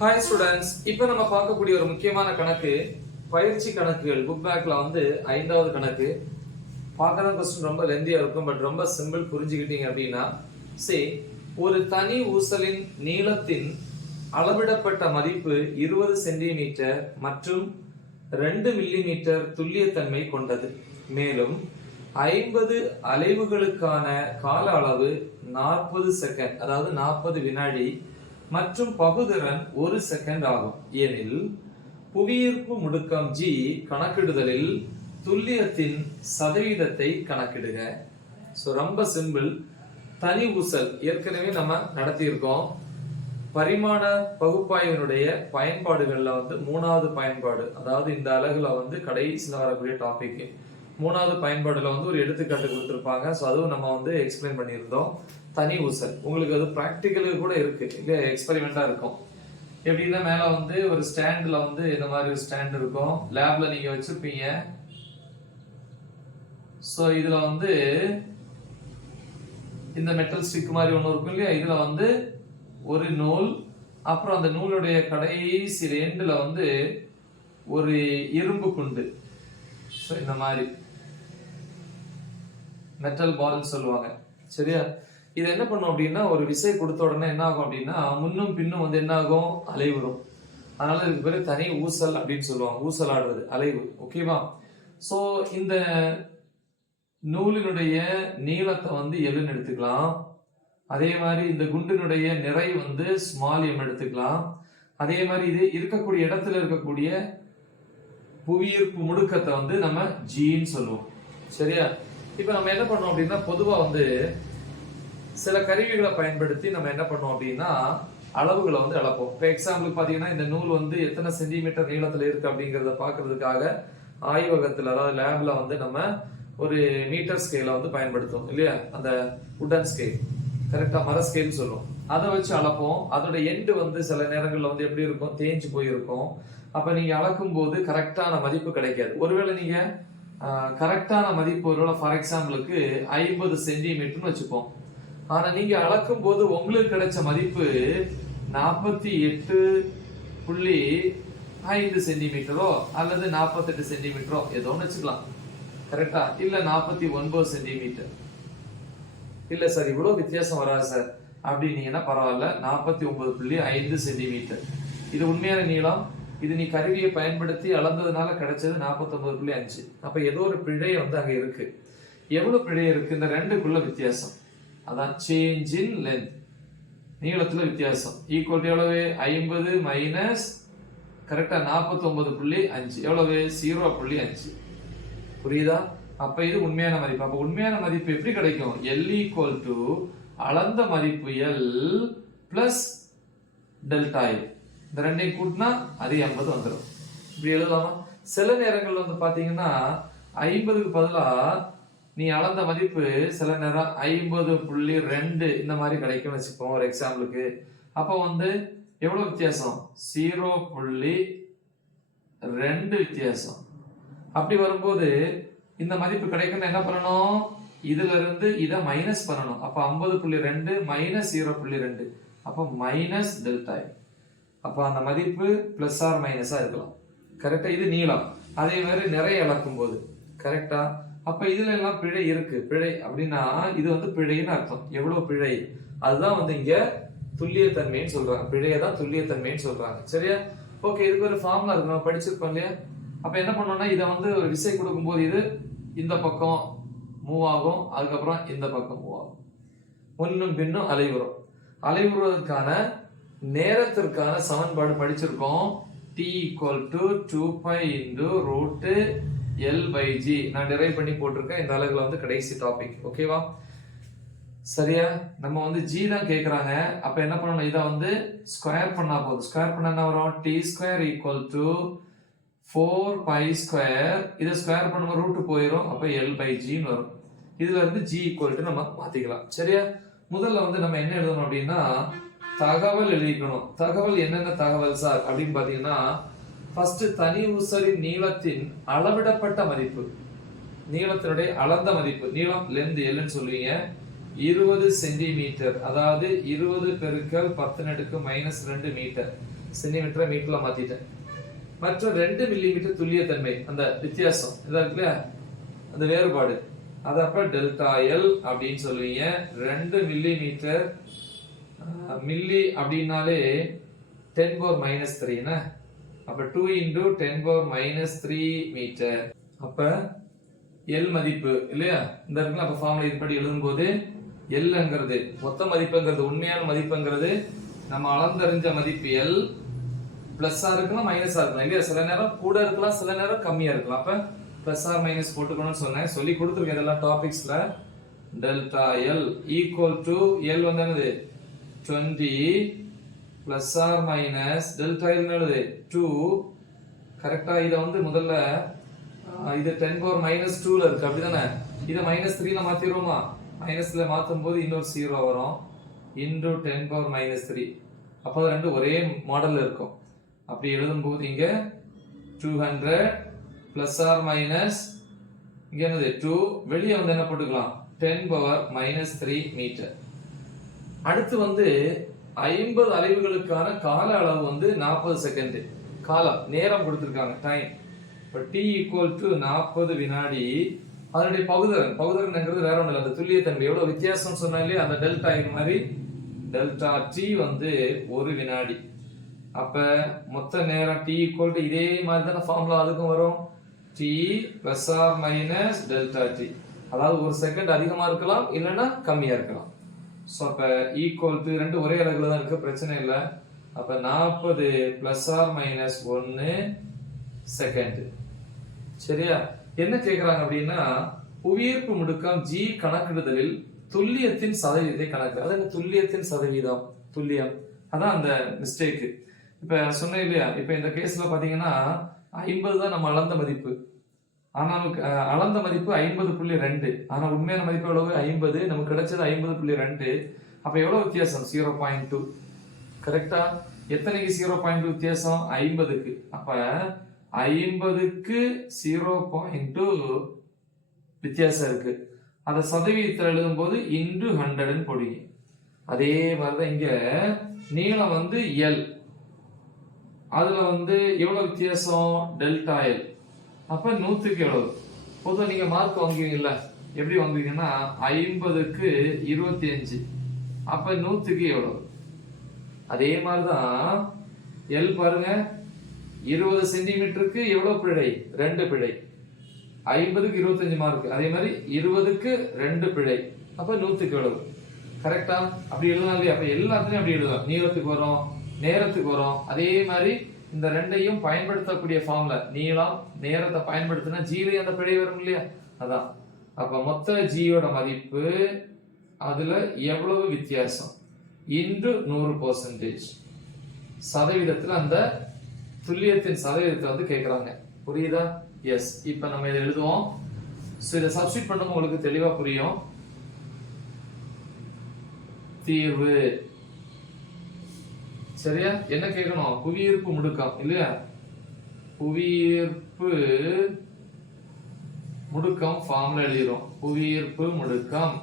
Hi students, இப்போ நம்ம பார்க்கக்கூடிய ஒரு முக்கியமான கணக்கு பயிற்சி கணக்குகள் புக் பேக்ல வந்து 5வது கணக்கு. பார்க்கற கொஸ்டின் ரொம்ப லெந்தியா இருக்கும், பட் ரொம்ப சிம்பிள். புரிஞ்சுக்கிட்டீங்க அப்படின்னா ஒரு தனி ஊசலின் நீளத்தின் அளவிடப்பட்ட மதிப்பு 20 சென்டிமீட்டர் மற்றும் 2 மில்லிமீட்டர் துல்லியத்தன்மை கொண்டது. மேலும் 50 அலைவுகளுக்கான கால அளவு 40 செகண்ட், அதாவது 40 வினாடி மற்றும் பகுதிறன் 1 செகண்ட் ஆகும். எனில் புவியீர்ப்பு முடுக்கம் G கணக்கிடுதலில் துல்லியத்தின் சதவீதத்தை கணக்கிடுக. ரொம்ப சிம்பிள். தனி ஊசல் ஏற்கனவே நம்ம நடத்தியிருக்கோம். பரிமாண பகுப்பாய்வினுடைய பயன்பாடுகள்ல வந்து 3வது பயன்பாடு, அதாவது இந்த அலகுல வந்து கடைசியில் வரக்கூடிய டாபிக் 3வது பயன்பாடுல வந்து ஒரு எடுத்துக்காட்டு கொடுத்திருப்பாங்க. அதுவும் நம்ம வந்து எக்ஸ்பிளைன் பண்ணியிருந்தோம். தனி ஊசல் உங்களுக்கு அது பிராக்டிக்கலு கூட இருக்கு, இல்ல எக்ஸ்பெரிமெண்டா இருக்கும். எப்படின்னா மேல வந்து ஒரு ஸ்டாண்ட்ல வந்து இந்த மாதிரி ஒரு ஸ்டாண்ட் இருக்கும், லேப்ல நீங்க வச்சிருப்பீங்க. இதுல வந்து இந்த மெட்டல் ஸ்டிக் மாதிரி ஒண்ணு இருக்கும் இல்லையா, இதுல வந்து ஒரு நூல், அப்புறம் அந்த நூலுடைய கடைசி எண்டுல வந்து ஒரு இரும்பு குண்டு. இந்த மாதிரி மெட்டல் பால் சொல்லுவாங்க, சரியா? இது என்ன பண்ணும் அப்படின்னா, ஒரு விசை கொடுத்த உடனே என்ன ஆகும் அப்படின்னா முன்னும் பின்னும் வந்து என்ன ஆகும், அலைவுறும். அதனால இதுக்கு பேரு தனி ஊசல் அப்படின்னு சொல்லுவாங்க. ஊசல் ஆடுறது, அலைவு. ஓகேவா? இந்த நூலினுடைய நீளத்தை வந்து Lன்னு எடுத்துக்கலாம். அதே மாதிரி இந்த குண்டினுடைய நிறை வந்து ஸ்மால் m எடுத்துக்கலாம். அதே மாதிரி இது இருக்கக்கூடிய இடத்துல இருக்கக்கூடிய புவியீர்ப்பு முடுக்கத்தை வந்து நம்ம Gன்னு சொல்லுவோம், சரியா? இப்ப நம்ம என்ன பண்ணோம் அப்படின்னா, பொதுவா வந்து சில கருவிகளை பயன்படுத்தி நம்ம என்ன பண்ணுவோம் அப்படின்னா அளவுகளை வந்து அளப்போம். இப்போ எக்ஸாம்பிளுக்கு பாத்தீங்கன்னா, இந்த நூல் வந்து எத்தனை சென்டிமீட்டர் நீளத்துல இருக்கு அப்படிங்கறத பாக்குறதுக்காக ஆய்வகத்துல, அதாவது லேப்ல வந்து நம்ம ஒரு மீட்டர் ஸ்கேல வந்து பயன்படுத்துவோம் இல்லையா, அந்த உடன் ஸ்கேல், கரெக்டா மர ஸ்கேல் சொல்லுவோம். அதை வச்சு அளப்போம். அதோட எண்டு வந்து சில நேரங்கள்ல வந்து எப்படி இருக்கும், தேஞ்சு போயிருக்கும். அப்ப நீங்க அளக்கும் போது கரெக்டான மதிப்பு கிடைக்காது. ஒருவேளை நீங்க கரெக்டான மதிப்பு, ஒருவேளை ஃபார் எக்ஸாம்பிளுக்கு 50 சென்டிமீட்டர்னு வச்சுப்போம். ஆனா நீங்க அளக்கும் போது உங்களுக்கு கிடைச்ச மதிப்பு 48.5 சென்டிமீட்டரோ அல்லது 48 சென்டிமீட்டரோ ஏதோ ஒன்று வச்சுக்கலாம், கரெக்டா? இல்ல 49 சென்டிமீட்டர். இல்ல சார் இவ்வளவு வித்தியாசம் வராது சார் அப்படின்னீங்கன்னா பரவாயில்ல, 49.5 சென்டிமீட்டர் இது உண்மையான நீளம். இது நீ கருவியை பயன்படுத்தி அளந்ததுனால கிடைச்சது 49.5. அப்ப ஏதோ ஒரு பிழை வந்து அங்க இருக்கு. எவ்வளவு பிழை இருக்கு? இந்த ரெண்டுக்குள்ள வித்தியாசம், அதான் சேஞ்ச் இன் லென்த், நீளத்துல வித்தியாசம். ஈக்குவல் எவ்வளவு? 50 மைனஸ் கரெக்டா 49.5 எவ்வளவு? 0.5. புரியுதா? அப்ப இது உண்மையான மதிப்பு. அப்ப உண்மையான மதிப்பு எப்படி கிடைக்கும்? L ஈக்குவல் டு அளந்த மதிப்பு L பிளஸ் டெல்டா L. இந்த ரெண்டையும் கூட்டினா அது 80 வந்துடும். இப்படி எழுதலாமா? சில நேரங்கள்ல வந்து பாத்தீங்கன்னா 50க்கு பதிலா நீ அளந்த மதிப்பு சில நேரம் 50.2 இந்த மாதிரி கிடைக்கும் வச்சுப்போம் ஒரு எக்ஸாம்பிளுக்கு. அப்ப வந்து எவ்வளவு வித்தியாசம்? 0.2 வித்தியாசம். அப்படி வரும்போது இந்த மதிப்பு கிடைக்கணும், என்ன பண்ணணும்? இதுல இருந்து இதை மைனஸ் பண்ணணும். அப்ப 50.2 மைனஸ் 0.2, அப்ப மைனஸ் டெல்டா. அப்ப அந்த மதிப்பு பிளஸ் ஆர் மைனஸா இருக்கலாம், கரெக்டா? இது நீளம். அதே மாதிரி நிறைய அளக்கும் போது, கரெக்டா? அப்ப இதுல எல்லாம் பிழை இருக்கு. பிழை அப்படின்னா இது வந்து பிழைன்னு அர்த்தம். எவ்வளவு பிழை, அதுதான் வந்து இங்க துல்லியத்தன்மைன்னு சொல்றாங்க. பிழையதான் துல்லியத்தன்மைன்னு சொல்றாங்க, சரியா? ஓகே, இதுக்கு ஒரு ஃபார்முலா இருக்கு, நம்ம படிச்சிருக்கோம் இல்லையா? அப்ப என்ன பண்ணோம்னா, இதை வந்து ஒரு விசை கொடுக்கும் போது இது இந்த பக்கம் மூவ் ஆகும், அதுக்கப்புறம் இந்த பக்கம் மூவ் ஆகும், முன்னும் பின்னும் அலைவுறும். அலைவுறுவதற்கான நேரத்திற்கான சமன்பாடு படிச்சிருக்கோம். T equal to 2π into root L/G. நான் டிரைவ் பண்ணி போட்டிருக்கேன். இந்த அலகுல வந்து கடைசி டாபிக், ஓகேவா? சரியா? நம்ம வந்து G தான் கேக்குறாங்க. அப்ப என்ன பண்ணணும்? இதை வந்து ஸ்கொயர் பண்ணா போதும். ஸ்கொயர் பண்ணா என்ன வரும்? T square equal to 4π square. இதை ஸ்கொயர் பண்ணும்போது ரூட் போயிடும், அப்ப L/G வரும். இதுல இருந்து G equal to நம்ம மாத்திக்கலாம், சரியா? முதல்ல வந்து நம்ம என்ன எழுதணும் அப்படின்னா, தகவல் எழுதிக்கணும். தகவல் என்னென்ன தகவல் சார் அப்படின்னு பாத்தீங்கன்னா, ஃபர்ஸ்ட் தனி ஊசலின் நீளத்தின் அளவிடப்பட்ட மதிப்பு, நீளத்தினுடைய அளந்த மதிப்பு, நீளம் லென்த் Lன்னு சொல்லுவீங்க. 20 சென்டிமீட்டர், அதாவது 20 பெருக்கல் 10 - 2 மீட்டர். சென்டிமீட்டரை மீட்டர்ல மாத்திட்டேன். மற்ற 2 மில்லிமீட்டர் துல்லியத்தன்மை அந்த வித்தியாசம் இதா இருக்கு இல்லையா, அந்த வேறுபாடு அது அப்ப டெல்டா எல் அப்படின்னு சொல்லுவீங்க. 2 மில்லிமீட்டர் மில்லி அப்படின்னாலே 10⁻³ அப்ப 2 × 10⁻³ மீட்டர். அப்ப எல் மதிப்பு இல்லையா, இந்த இடத்துல அப்ப ஃபார்முலா இதுபடி எழுதும்போது எல்ங்கிறது மொத்த மதிப்புங்கிறது உண்மையான மதிப்புங்கிறது நம்ம அளந்தறிஞ்ச மதிப்பு எல் பிளஸ்ஸா இருக்கலாம் மைனஸா இருக்கலாம் இல்லையா, சில நேரம் கூட இருக்கலாம் சில நேரம் கம்மியா இருக்கலாம். அப்ப பிளஸ் ஆர் மைனஸ் போட்டுக்கணும்னு சொன்னேன், சொல்லி கொடுத்துருக்கேன் இதெல்லாம் டாபிக்ஸ்ல. Delta L equal to L வந்து என்னது 20 plus R minus delta L என்னது 2. கரெக்டா இதை வந்து முதல்ல இது 10⁻² இருக்கு அப்படிதானே, இதை -3ல மாத்திடுவோமா, மைனஸ்ல மாத்தும் போது இன்னொரு 0 வரும் இன்டு 10⁻³ அப்போ ரெண்டு ஒரே மாடல் இருக்கும். அப்படி எழுதும் போது இங்க 200 பிளஸ் ஆர் மைனஸ் இங்க என்னது 2, வெளியே வந்து என்ன போட்டுக்கலாம் 10⁻³ மீட்டர். அடுத்து வந்து 50 அலைவுகளுக்கான கால அளவு வந்து 40 செகண்ட் காலம் நேரம் கொடுத்திருக்காங்க டைம். இப்ப t = 40 வினாடி. அதனுடைய பகுதிரன்ங்கிறது வேற ஒண்ணு இல்ல, அந்த துல்லியத்தன்மை எவ்வளவு வித்தியாசம் சொன்னா இல்லையா, அந்த டெல்டா மாதிரி டெல்டா t வந்து 1 வினாடி. அப்ப மொத்த நேரம் t = இதே மாதிரி தான ஃபார்முலா அதுக்கும் வரும், t plus R minus delta t. அதாவது 1 செகண்ட் அதிகமா இருக்கலாம் இல்லனா கம்மியா இருக்கலாம். சோ அப்ப ஈக்குவல் டு ரெண்டு ஒரே அலகுல தான் இருக்கு, பிரச்சனை இல்ல. அப்ப 40 பிளஸ் ஆர் மைனஸ் 1 செகண்ட். சரியா, என்ன கேக்குறாங்க அப்படின்னா புவியீர்ப்பு முடுக்கம் g கணக்கிடுதலில் துல்லியத்தின் சதவீதத்தை கணக்கு. அதாவது துல்லியத்தின் சதவீதம் துல்லியம் அதான் அந்த மிஸ்டேக். இப்ப சொன்னேன் இல்லையா, இப்ப இந்த கேஸ்ல பாத்தீங்கன்னா 50 தான் நம்ம அளந்த மதிப்பு, ஆனால் அளந்த மதிப்பு 50.2, ஆனா உண்மையான மதிப்பு எவ்வளவு 50, நமக்கு கிடைச்சது 50.2. அப்ப எவ்வளவு வித்தியாசம் 0.2. கரெக்டா, எத்தனைக்கு 0.2 வித்தியாசம் 50க்கு. அப்ப 50க்கு 0.2 வித்தியாசம் இருக்கு. அத சதவீதத்தில் எழுதும் போது இன்டு 100 போடுங்க. அதே மாதிரிதான் இங்க நீளம் வந்து எல், அதுல வந்து எவ்வளவு வித்தியாசம் டெல்டா எல். அப்ப 100க்கு எவ்வளவு, பொதுவாக நீங்க மார்க் வாங்குவீங்கல்ல, எப்படி வாங்குவீங்கன்னா 50க்கு 25, அப்ப 100க்கு எவ்வளவு. அதே மாதிரிதான் எல் பாருங்க, 20 சென்டிமீட்டருக்கு எவ்வளவு பிழை 2 பிழை, 50க்கு 25 மார்க். அதே மாதிரி 20க்கு 2 பிழை, அப்ப 100க்கு எவ்வளவு. கரெக்டா, அப்படி எழுதலாம் இல்லையா. அப்ப எல்லாத்துலயும் அப்படி எழுதலாம், நீளத்துக்கு வரும் நேரத்துக்கு வரும். அதே மாதிரி இந்த ரெண்டையும் பயன்படுத்தக்கூடிய ஃபார்முலா நீளம் நேரத்தை பயன்படுத்தினா ஜீல அந்த பிழை வரும் இல்லையா, அதான். அப்ப மொத்த ஜியோட மதிப்பு அதுல எவ்வளவு வித்தியாசம் இன்டு 100%. சதவீதத்துல அந்த துல்லியத்தின் சதவீதத்தை வந்து கேட்கறாங்க. புரியுதா? எஸ். இப்ப நம்ம இதை எழுதுவோம். இதை சப்ஸ்டிட் பண்ணும் உங்களுக்கு தெளிவா புரியும். தீர்வு சரியா, என்ன கேட்கணும் புவியீர்ப்பு முடுக்கம் இல்லையா, புவியீர்ப்பு முடுக்கம் ஃபார்முலா எழுதிரும். புவியீர்ப்பு முடுக்கம்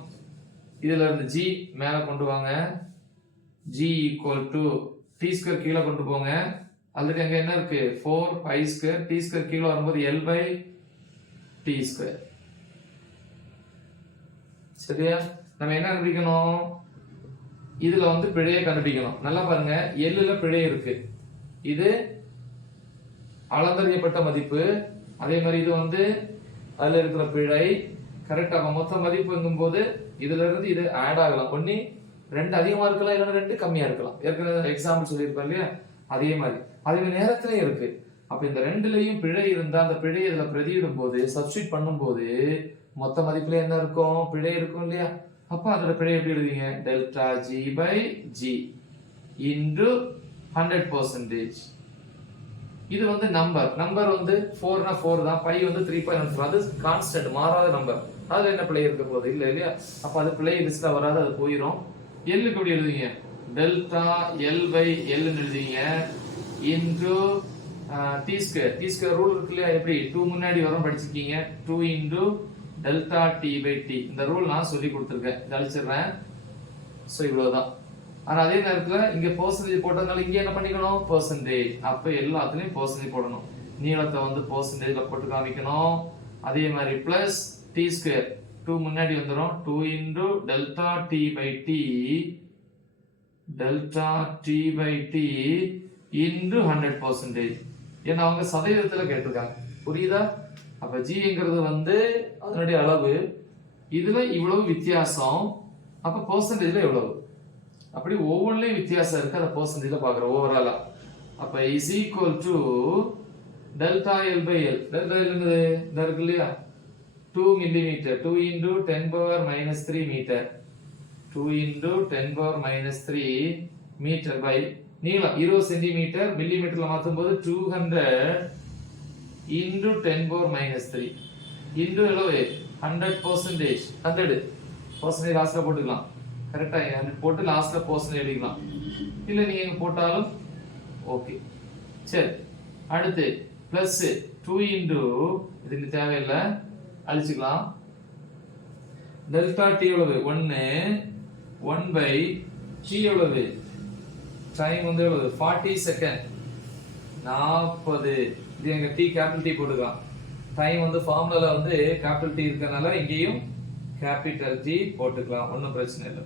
இதுல இருந்து g மேல கொண்டு வாங்க, g = t² கீழே கொண்டு போங்க. ஆல்ரெடி அங்க என்ன இருக்கு 4π², t² கீழே வரும்போது l/t². சரியா, நம்ம என்ன கண்டுபிடிக்கணும், இதுல வந்து பிழையை கண்டுபிடிக்கணும். நல்லா பாருங்க, எல்லுல பிழை இருக்கு, இது அளந்தறியப்பட்ட மதிப்பு. அதே மாதிரி இது வந்து அதுல இருக்கிற பிழை. கரெக்டா, மொத்த மதிப்புங்கும் போது இதுல இருந்து இது ஆட் ஆகலாம். ஒண்ணு 2 அதிகமா இருக்கலாம், இல்லைன்னா 2 கம்மியா இருக்கலாம். ஏற்கனவே எக்ஸாம்பிள் சொல்லியிருப்பேன் இல்லையா, அதே மாதிரி அதே நேரத்திலயும் இருக்கு. அப்ப இந்த ரெண்டுலயும் பிழை இருந்தா அந்த பிழையை இதுல பிரதியிடும் போது சப்ஸ்டிட் பண்ணும் போது மொத்த மதிப்புல என்ன இருக்கும் பிழை இருக்கும் இல்லையா. அப்ப அதோட பிழை எப்படி எழுதுவீங்க, டெல்டா g/g இன்டு 100%. இது வந்து நம்பர் வந்து 4னா 4 தான், பை வந்து 3.14, அது கான்ஸ்டன்ட் மாறாத நம்பர். அதுல என்ன பிழை இருக்க போகுது இல்ல இல்லையா. அப்ப அது பிழை லிஸ்ட்ல வராது, அது போயிடும். எல்லுக்கு எப்படி எழுதுவீங்க, டெல்டா l/l எழுதுவீங்க இன்டு t². ரூல் இருக்கு இல்லையா, எப்படி 2 முன்னாடி வரும் படிச்சிருக்கீங்க, 2 இன்டு டெல்டா t/t. இந்த ரூல் நான் சொல்லி கொடுத்துருக்கேன், இதை அழிச்சிடுறேன். ஸோ இவ்வளவுதான். ஆனா அதே நேரத்துல இங்க பெர்சன்டேஜ் போட்டதுனால இங்க என்ன பண்ணிக்கணும் பெர்சன்டேஜ். அப்ப எல்லாத்துலயும் பெர்சன்டேஜ் போடணும். நீளத்தை வந்து பெர்சன்டேஜ்ல போட்டு காமிக்கணும். அதே மாதிரி பிளஸ் டி ஸ்கொயர் 2 முன்னாடி வந்துரும் 2 into delta t by t into 100%. ஏன்னா அவங்க சதவீதத்துல கேட்டிருக்காங்க. புரியுதா? அப்ப ஜிங்கிறது வந்து அதனுடைய அளவு, இதுல இவ்வளவு வித்தியாசம், அப்ப பெர்சன்டேஜ்ல எவ்வளவு, அப்படி ஒவ்வொன்றுலயும் வித்தியாசம் இருக்கு. அதை பெர்சன்டேஜ்ல பாக்குறோம் ஓவராலா. அப்ப is equal to delta L by L. delta L என்னது இந்த இருக்கு இல்லையா 2 millimeter 2 into 10 power minus 3 meter 2 into 10 power minus 3 meter by நீளம் 20 சென்டிமீட்டர் மில்லிமீட்டர்ல மாத்தும் போது 200 into 10 power minus 3 into எவ்வளவு 100%. 100 percentage லாஸ்ட்ல போட்டுக்கலாம். கரெக்டா 100 போட்டு லாஸ்ட்ல percentage எழுதிக்கலாம். இல்ல நீங்க எங்க போட்டாலும் ஓகே. சரி, அடுத்து பிளஸ் 2 into இதுக்கு தேவையில்லை அழிச்சுக்கலாம். டெல்டா டி எவ்வளவு 1 by t எவ்வளவு டைம் வந்து எவ்வளவு 40 செகண்ட் 40. இது எங்க t கேபிட்டல் டி போட்டுக்கலாம். டைம் வந்து ஃபார்முலால வந்து கேபிட்டல் டி இருக்கனால இங்கேயும் கேபிட்டல் டி போட்டுக்கலாம். ஒன்றும் பிரச்சனை இல்லை.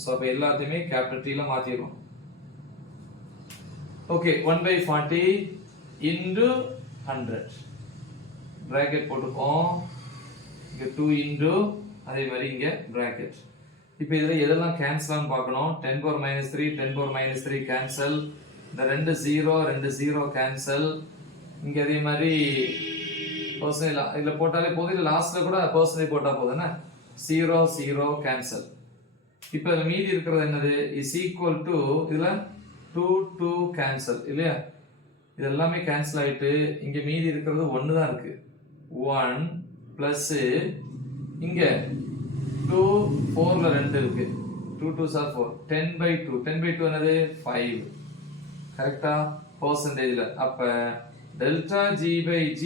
சோ அப்ப எல்லாத்தையுமே கேபிட்டல் டி ல மாத்திடுவோம். ஓகே 1 by 40 into 100 பிராக்கெட் போட்டுப்போம். இங்க 2 into அதே மாதிரி இங்க பிராக்கெட். இப்போ இதுல எதெல்லாம் கேன்சல் ஆகும் பார்க்கணும். 10 power minus 3 10 power minus 3 cancel. இந்த ரெண்டு 0 கேன்சல். இங்க அதே மாதிரி பர்சன்டேஜ் இதுல போட்டாலே போதும். இல்ல லாஸ்ட்ல கூட பர்சன்டேஜ் போட்டா போதும்னா 0 கேன்சல். இப்போ இதுல மீதி இருக்கிறது என்னது is equal to இதுல 2 கேன்சல் இல்லையா. இது எல்லாமே கேன்சல் ஆயிட்டு இங்க மீதி இருக்கிறது 1 தான் இருக்கு. 1 பிளஸ் இங்க 2 4ல 2 இருக்கு. 2 2s are 4 10 by 2 10 by 2 என்னது 5. கரெக்ட்டா பெர்சன்டேஜ்ல. அப்ப delta g by g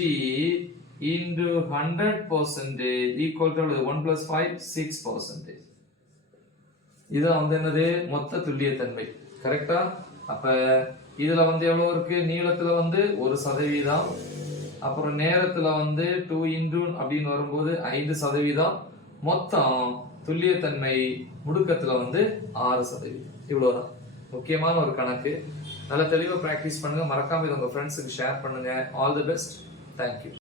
into 100% equal to 1 plus 5 6%. இது வந்து என்னது மொத்த துல்லியத்தன்மை. கரெக்ட்டா? அப்ப இதுல வந்து எவ்வளவு இருக்கு நீளத்துல வந்து 1%, அப்புறம் நேரத்துல வந்து 2 into அப்படின்னு வரும்போது 5%, மொத்தம் துல்லியத்தன்மை முடுக்கத்துல வந்து 6%. இவ்வளவுதான் முக்கியமான ஒரு கணக்கு. நல்ல தெளிவா பிராக்டிஸ் பண்ணுங்க. மறக்காம இதை உங்க ஃப்ரெண்ட்ஸுக்கு ஷேர் பண்ணுங்க. All the best. தேங்க்யூ.